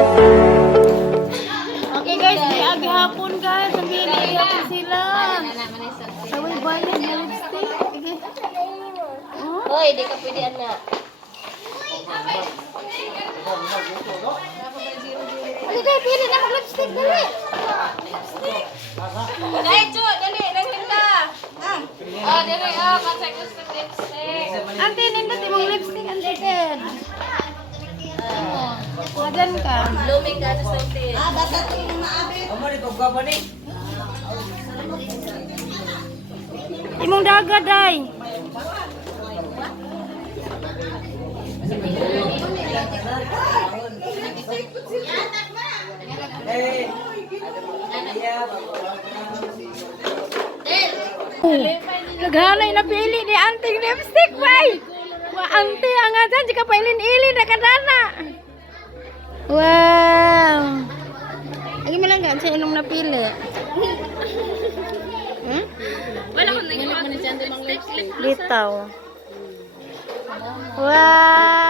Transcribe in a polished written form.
Okay guys, may agi hapon guys. Sabihin na agi hapon sila. Saway balik na lipstick. Hoy, di ka pwede anak. Dali dali, pili na mag-lipstick dali. Dali, Chu, dali, nagtinda. Oh, dali, kasay gusto lipstick. Ante, nindot imong lipstick, ante Ken. Madan ka. Blooming ka sa something. Basta itong maabit. Imong daga, day. Naghanay na pili ni anting lipstick, bay. Wa ante ang adan jika pailin-ilin na kadana. Wow. Lagi mo lang sa inong napili. Hmm? Wala ko nang lipstick. Litaw. Wow.